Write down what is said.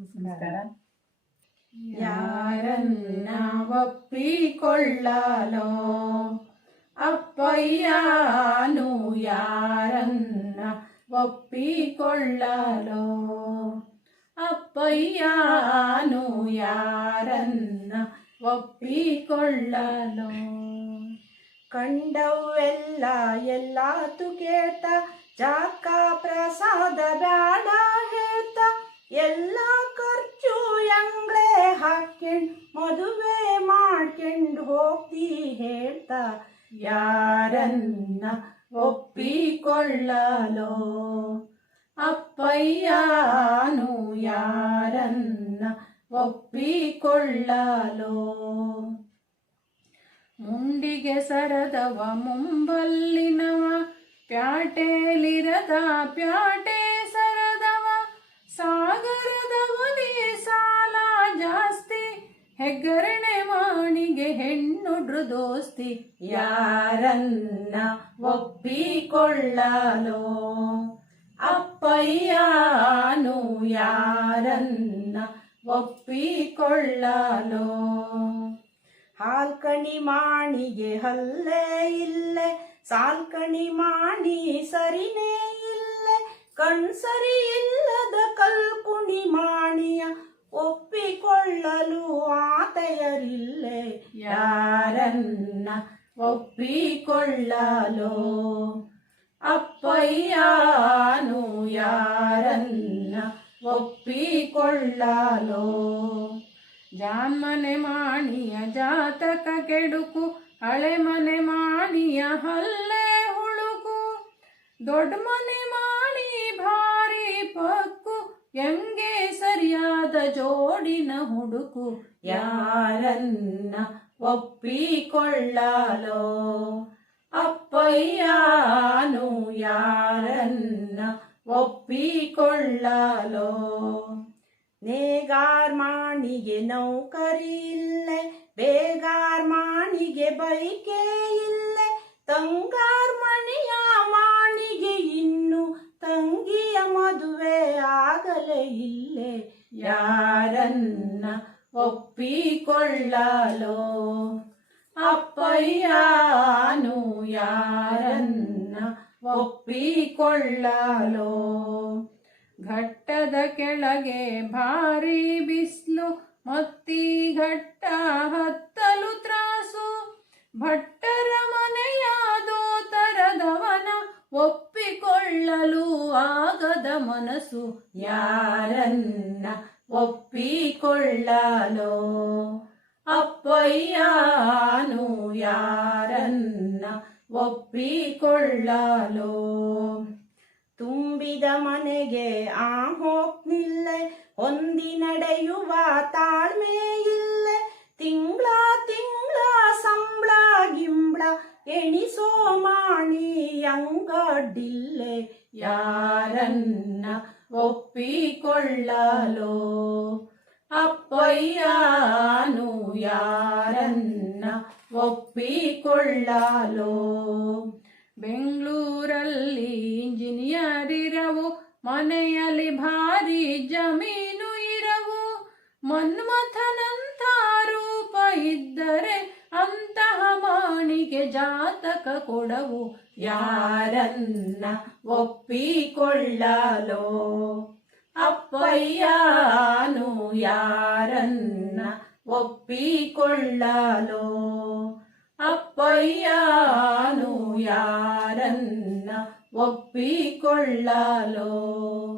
ನಮಸ್ಕಾರ. ಯಾರನ್ನ ಒಪ್ಪಿಕೊಳ್ಳಲೋ? ಅಪ್ಪಯ್ಯನು ಯಾರನ್ನ ಒಪ್ಪಿಕೊಳ್ಳಲೋ? ಅಪ್ಪಯ್ಯನು ಯಾರನ್ನ ಒಪ್ಪಿಕೊಳ್ಳಲೋ? ಕಂಡವೆಲ್ಲ ಎಲ್ಲ ತುಕೇತ ಜಾಕ ಪ್ರಸಾದ ಬ್ಯಾಡ ಹೇಳ್ತ, ಎಲ್ಲ ಯಾರನ್ನ ಒಪ್ಪಿಕೊಳ್ಳಲೋ? ಅಪ್ಪಯ್ಯನು ಯಾರನ್ನ ಒಪ್ಪಿಕೊಳ್ಳಲೋ? ಮುಂಡಿಗೆ ಸರದವ ಮುಂಬಲ್ಲಿನವ ಪ್ಯಾಟೇಲಿರದ ಪ್ಯಾಟೆ ಸರದವ, ಸಾಗರದವನೇ ಸಾಲ ಜಾಸ್ತಿ ಹೆಗ್ಗರಣೆ ಮಾಣಿಗೆ ಹೆಣ್ಣುಡ್ರು ದೋಸ್ತಿ ಯಾರನ್ನ ಒಪ್ಪಿಕೊಳ್ಳಲೋ? ಅಪ್ಪಯ್ಯಾನು ಯಾರನ್ನ ಒಪ್ಪಿಕೊಳ್ಳಲೋ? ಹಾಲ್ಕಣಿ ಮಾಣಿಗೆ ಹಲ್ಲೆ ಇಲ್ಲ, ಸಾಲ್ಕಣಿ ಮಾಣಿ ಸರಿನೇ ಇಲ್ಲ, ಕಣ್ಸರಿ ಇಲ್ಲದ ಕಲ್ಕುಣಿ ಮಾಣಿಯ ಒಪ್ಪಿಕೊಳ್ಳಲು ಆತಯರಿಲ್ಲೆ. ಯಾರನ್ನ ಒಪ್ಪಿಕೊಳ್ಳಲೋ? ಅಪ್ಪಯ್ಯನು ಯಾರನ್ನ ಒಪ್ಪಿಕೊಳ್ಳಲೋ? ಜಾನ್ಮನೆ ಮಾಣಿಯ ಜಾತಕ ಕೆಡುಕು, ಹಳೆ ಮನೆ ಮಾಣಿಯ ಹಲ್ಲೆ ಹುಳುಕು, ದೊಡ್ಡ ಮನೆ ಮಾಣಿ ಭಾರಿ ಪಕ್ಕು ಎಂಗೆ ಸರಿಯಾದ ಜೋಡಿನ ಹುಡುಕು ಯಾರನ್ನ ಒಪ್ಪಿಕೊಳ್ಳಲೋ? ಅಪ್ಪಯ್ಯನು ಯಾರನ್ನ ಒಪ್ಪಿಕೊಳ್ಳಲೋ? ನೇಗಾರ್ ಮಾಣಿಗೆ ನೌಕರಿ ಇಲ್ಲೆ ಬೇಗಾರ್ ಮಾಣಿಗೆ ಬೈಕೆ ಇಲ್ಲೆ, ತಂಗಾರ್ ಒಪ್ಪಿಕೊಳ್ಳಲೋ ಅಪ್ಪಯ್ಯನು ಯಾರನ್ನ ಒಪ್ಪಿಕೊಳ್ಳಲೋ? ಘಟ್ಟದ ಕೆಳಗೆ ಭಾರಿ ಬಿಸ್ಲು ಮತ್ತಿ ಘಟ್ಟ ಹತ್ತಲು ತ್ರಾಸು. ಭಟ್ಟರ ಮನೆಯಾದೋ ತರದವನ ಒಪ್ಪಿಕೊಳ್ಳಲು ಆಗದ ಮನಸ್ಸು ಯಾರನ್ನ ಒಪ್ಪಿಕೊಳ್ಳಲೋ? ಅಪ್ಪಯ್ಯನು ಯಾರನ್ನ ಒಪ್ಪಿಕೊಳ್ಳಲೋ? ತುಂಬಿದ ಮನೆಗೆ ಆ ಹೋಗ್ನಿಲ್ಲೆ ಹೊಂದಿ ನಡೆಯುವ ತಾಳ್ಮೆ ಇಲ್ಲ. ತಿಂಗಳ ತಿಂಗಳ ಸಂಬಳ ಗಿಂಬಳ ಎಣಿಸೋ ಮಾಣಿ ಅಂಗಡ್ಡಿಲ್ಲೆ ಯಾರನ್ನ ಒಪ್ಪಿಕೊಳ್ಳಲೋ? ಅಪ್ಪಯ್ಯನು ಯಾರನ್ನ ಒಪ್ಪಿಕೊಳ್ಳಲೋ? ಬೆಂಗಳೂರಲ್ಲಿ ಇಂಜಿನಿಯರ್ ಇರವು ಮನೆಯಲ್ಲಿ ಭಾರಿ ಜಮೀನು ಇರವು ಮನ್ಮಥನಂತ ಮಾಣಿಗೆ ಜಾತಕ ಕೊಡವು ಯಾರನ್ನ ಒಪ್ಪಿಕೊಳ್ಳಲೋ ಅಪ್ಪಯ್ಯನು ಯಾರನ್ನ ಒಪ್ಪಿಕೊಳ್ಳಲೋ ಅಪ್ಪಯ್ಯನು ಯಾರನ್ನ ಒಪ್ಪಿಕೊಳ್ಳಲೋ ನಮಸ್ಕಾರ